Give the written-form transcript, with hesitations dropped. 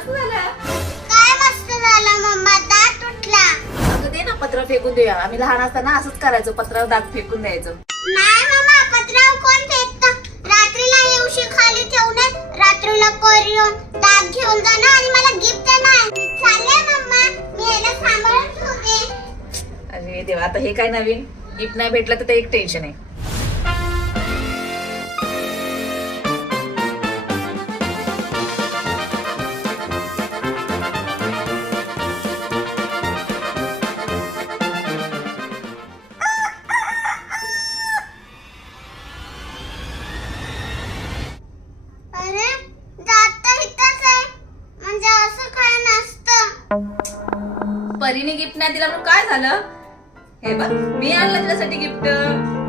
असं झालं? काय मस्त झालं मम्मा, दात उठला. अगं दे ना, पत्र फेकून देऊया. आम्ही लहान असताना असंच करायचो, पत्रावर दात फेकून द्यायचो. नाही मम्मा, पत्रावर कोण फेकतं? रात्रीला येऊशी खाली ठेवणार, रात्रीला पोरी येऊन दात घेऊन जाणार आणि मला गिफ्ट देणार. चालले मम्मा, मी याला सांभाळून ठेवते. अरे देवा, आता हे काय नवीन गिफ्ट नाही भेटलं तर ते एक टेन्शन आहे. अरे दात तर इथंच आहे, म्हणजे असं काय नसतं. परीने गिफ्ट नाही दिला म्हणून काय झालं? हे बघ, मी आणलं तुझ्यासाठी गिफ्ट.